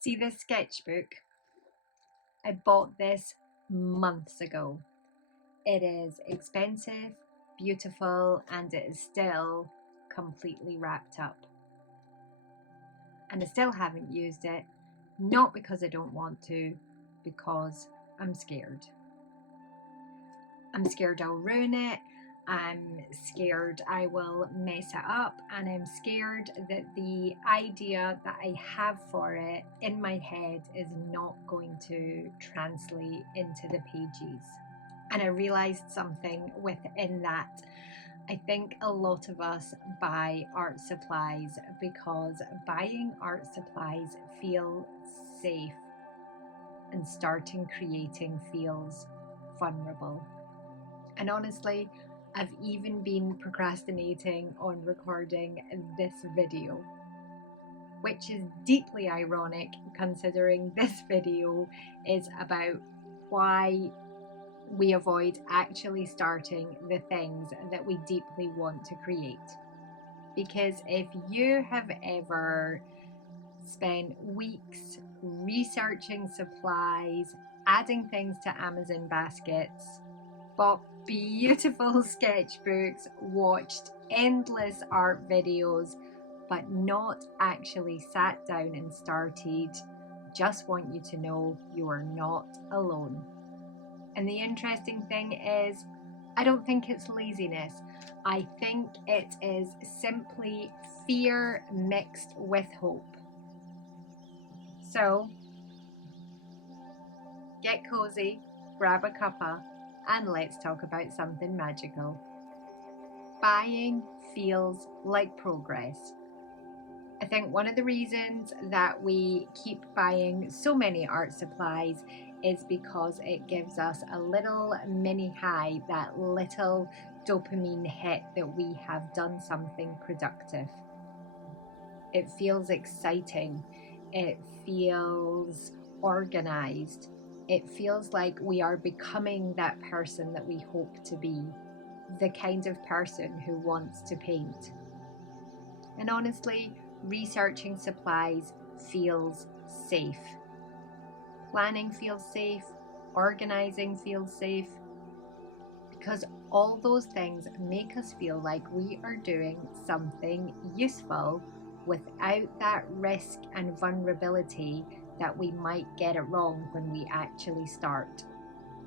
See this sketchbook? I bought this months ago. It is expensive, beautiful, and it is still completely wrapped up. And I still haven't used it, not because I don't want to, because I'm scared. I'm scared I'll ruin it. I'm scared I will mess it up, and I'm scared that the idea that I have for it in my head is not going to translate into the pages. And I realized something within that. I think a lot of us buy art supplies because buying art supplies feels safe and starting creating feels vulnerable. And honestly, I've even been procrastinating on recording this video, which is deeply ironic considering this video is about why we avoid actually starting the things that we deeply want to create. Because if you have ever spent weeks researching supplies, adding things to Amazon baskets, bought beautiful sketchbooks, watched endless art videos, but not actually sat down and started, just want you to know you are not alone. And the interesting thing is, I don't think it's laziness. I think it is simply fear mixed with hope. So, get cozy, grab a cuppa, and let's talk about something magical. Buying feels like progress. I think one of the reasons that we keep buying so many art supplies is because it gives us a little mini high, that little dopamine hit that we have done something productive. It feels exciting. It feels organized. It feels like we are becoming that person that we hope to be, the kind of person who wants to paint. And honestly, researching supplies feels safe. Planning feels safe. Organizing feels safe. Because all those things make us feel like we are doing something useful without that risk and vulnerability that we might get it wrong when we actually start.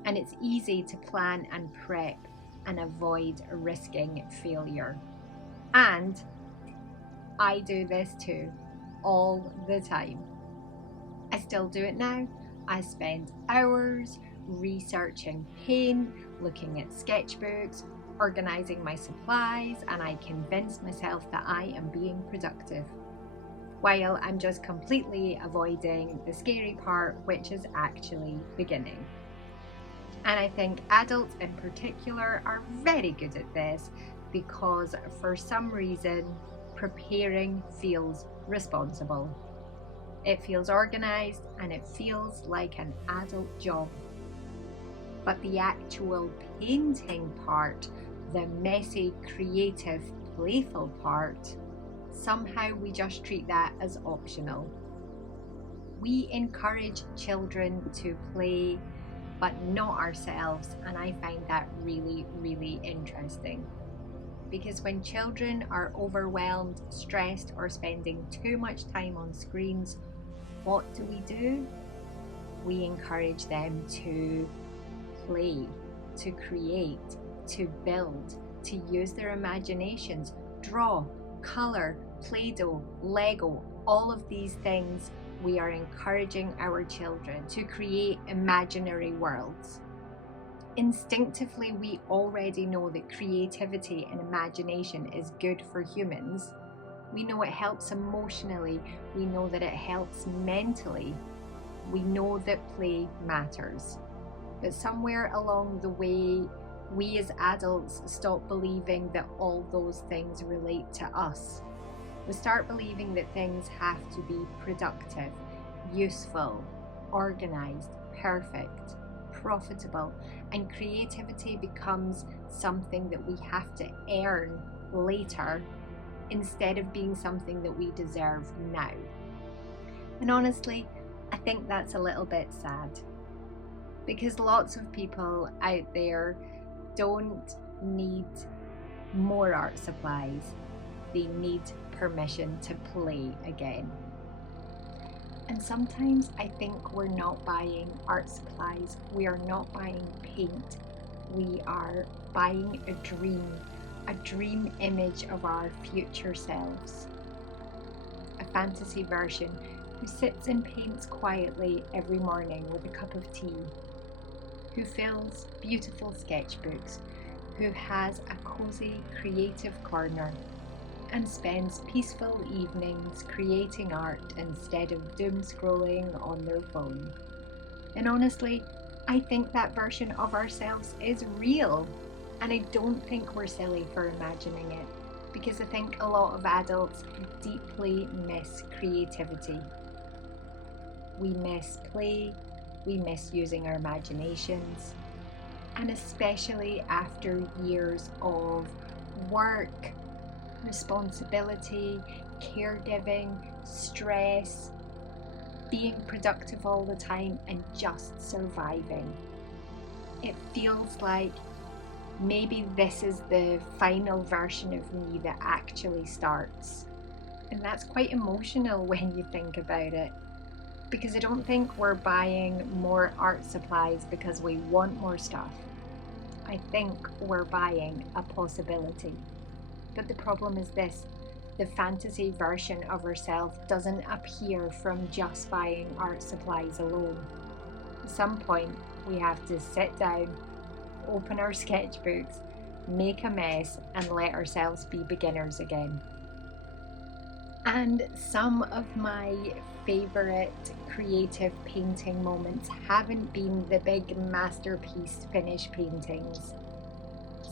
And it's easy to plan and prep and avoid risking failure. And I do this too, all the time. I still do it now. I spend hours researching paint, looking at sketchbooks, organising my supplies, and I convince myself that I am being productive, while I'm just completely avoiding the scary part, which is actually beginning. And I think adults in particular are very good at this because for some reason, preparing feels responsible. It feels organised and it feels like an adult job. But the actual painting part, the messy, creative, playful part, somehow we just treat that as optional. We encourage children to play, but not ourselves, and I find that really, really interesting. Because when children are overwhelmed, stressed, or spending too much time on screens, what do? We encourage them to play, to create, to build, to use their imaginations, draw, colour, Play-Doh, Lego, all of these things. We are encouraging our children to create imaginary worlds. Instinctively, we already know that creativity and imagination is good for humans. We know it helps emotionally. We know that it helps mentally. We know that play matters. But somewhere along the way, we as adults stop believing that all those things relate to us. We start believing that things have to be productive, useful, organised, perfect, profitable, and creativity becomes something that we have to earn later instead of being something that we deserve now. And honestly, I think that's a little bit sad, because lots of people out there don't need more art supplies. They need permission to play again. And sometimes I think we're not buying art supplies, we are not buying paint, we are buying a dream image of our future selves. A fantasy version who sits and paints quietly every morning with a cup of tea, who fills beautiful sketchbooks, who has a cosy creative corner, and spends peaceful evenings creating art instead of doom scrolling on their phone. And honestly, I think that version of ourselves is real, and I don't think we're silly for imagining it, because I think a lot of adults deeply miss creativity. We miss play, we miss using our imaginations, and especially after years of work, responsibility, caregiving, stress, being productive all the time, and just surviving. It feels like maybe this is the final version of me that actually starts. And that's quite emotional when you think about it, because I don't think we're buying more art supplies because we want more stuff. I think we're buying a possibility. But the problem is this: the fantasy version of ourselves doesn't appear from just buying art supplies alone. At some point, we have to sit down, open our sketchbooks, make a mess, and let ourselves be beginners again. And some of my favourite creative painting moments haven't been the big masterpiece finished paintings.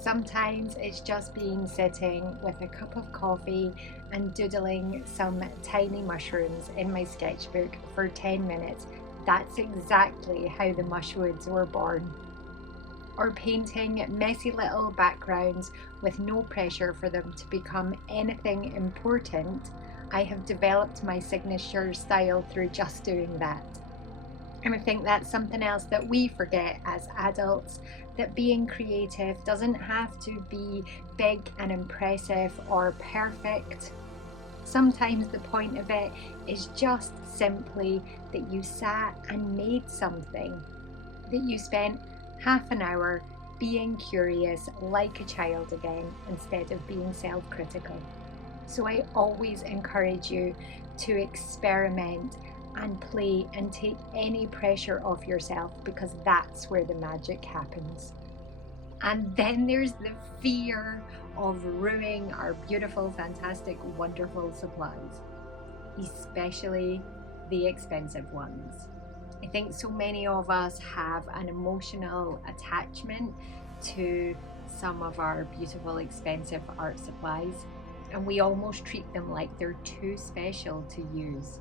Sometimes it's just been sitting with a cup of coffee and doodling some tiny mushrooms in my sketchbook for 10 minutes. That's exactly how the mushwoods were born. Or painting messy little backgrounds with no pressure for them to become anything important. I have developed my signature style through just doing that. And I think that's something else that we forget as adults, that being creative doesn't have to be big and impressive or perfect. Sometimes the point of it is just simply that you sat and made something, that you spent half an hour being curious like a child again instead of being self-critical. So I always encourage you to experiment and play and take any pressure off yourself, because that's where the magic happens. And then there's the fear of ruining our beautiful, fantastic, wonderful supplies, especially the expensive ones. I think so many of us have an emotional attachment to some of our beautiful, expensive art supplies, and we almost treat them like they're too special to use.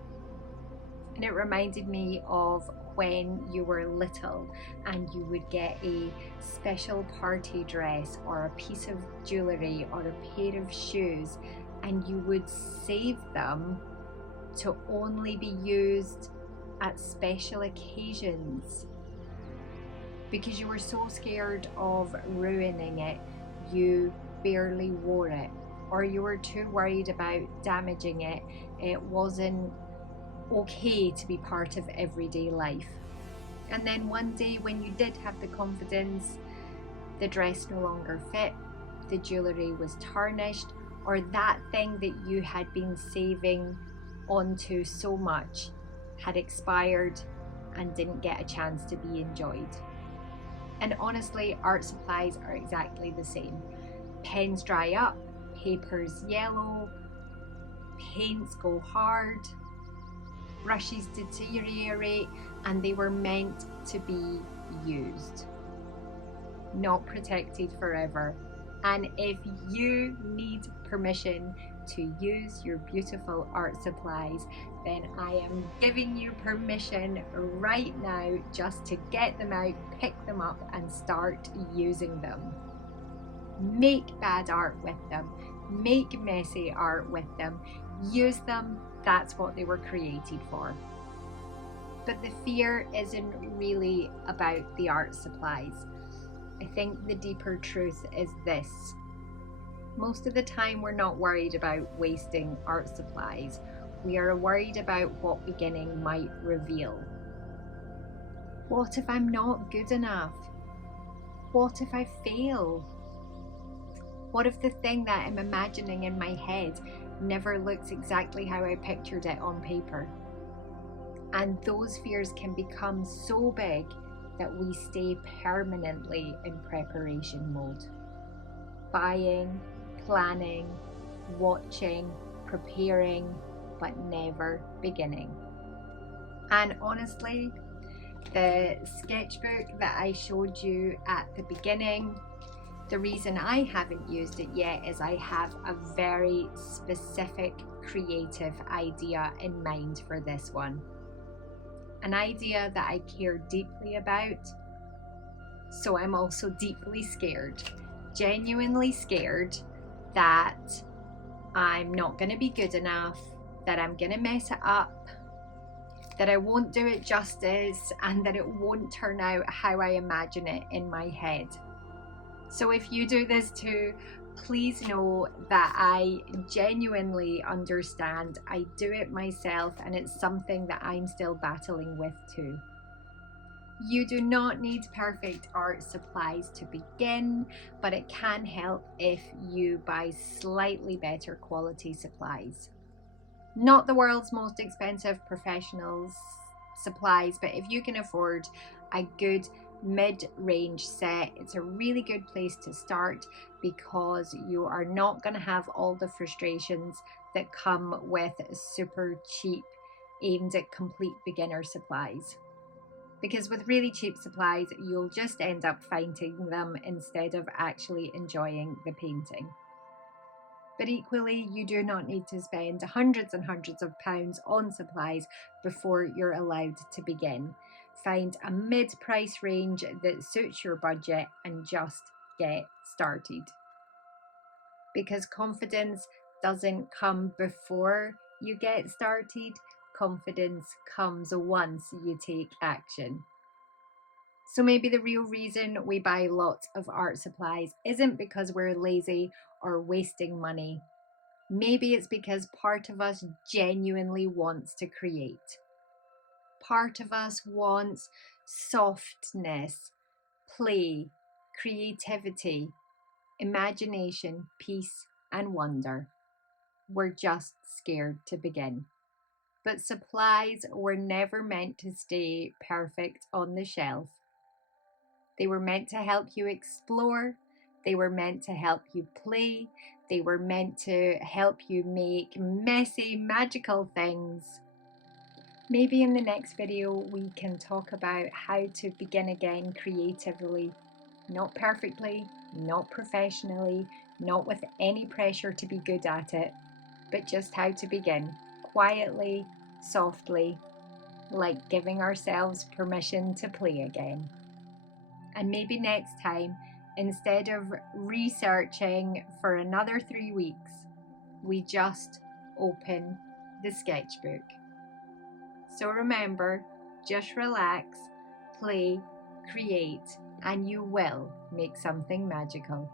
And it reminded me of when you were little and you would get a special party dress or a piece of jewellery or a pair of shoes, and you would save them to only be used at special occasions. Because you were so scared of ruining it, you barely wore it, or you were too worried about damaging it. It wasn't okay to be part of everyday life. And then one day when you did have the confidence, the dress no longer fit, the jewellery was tarnished, or that thing that you had been saving onto so much had expired and didn't get a chance to be enjoyed. And honestly, art supplies are exactly the same. Pens dry up, paper's yellow, paints go hard, brushes deteriorate, and they were meant to be used, not protected forever. And if you need permission to use your beautiful art supplies, then I am giving you permission right now just to get them out, pick them up, and start using them. Make bad art with them, make messy art with them, use them. That's what they were created for. But the fear isn't really about the art supplies. I think the deeper truth is this. Most of the time, we're not worried about wasting art supplies. We are worried about what beginning might reveal. What if I'm not good enough? What if I fail? What if the thing that I'm imagining in my head never looks exactly how I pictured it on paper? And those fears can become so big that we stay permanently in preparation mode. Buying, planning, watching, preparing, but never beginning. And honestly, the sketchbook that I showed you at the beginning, the reason I haven't used it yet is I have a very specific creative idea in mind for this one. An idea that I care deeply about. So I'm also deeply scared, genuinely scared that I'm not going to be good enough, that I'm going to mess it up, that I won't do it justice, and that it won't turn out how I imagine it in my head. So if you do this too, please know that I genuinely understand. I do it myself, and it's something that I'm still battling with too. You do not need perfect art supplies to begin, but it can help if you buy slightly better quality supplies. Not the world's most expensive professional supplies, but if you can afford a good mid-range set, it's a really good place to start because you are not going to have all the frustrations that come with super cheap, aimed at complete beginner supplies. Because with really cheap supplies, you'll just end up fighting them instead of actually enjoying the painting. But equally, you do not need to spend hundreds and hundreds of pounds on supplies before you're allowed to begin. Find a mid-price range that suits your budget and just get started. Because confidence doesn't come before you get started, confidence comes once you take action. So maybe the real reason we buy lots of art supplies isn't because we're lazy or wasting money. Maybe it's because part of us genuinely wants to create. Part of us wants softness, play, creativity, imagination, peace, and wonder. We're just scared to begin. But supplies were never meant to stay perfect on the shelf. They were meant to help you explore. They were meant to help you play. They were meant to help you make messy, magical things. Maybe in the next video we can talk about how to begin again creatively. Not perfectly, not professionally, not with any pressure to be good at it, but just how to begin, quietly, softly, like giving ourselves permission to play again. And maybe next time, instead of researching for another 3 weeks, we just open the sketchbook. So remember, just relax, play, create, and you will make something magical.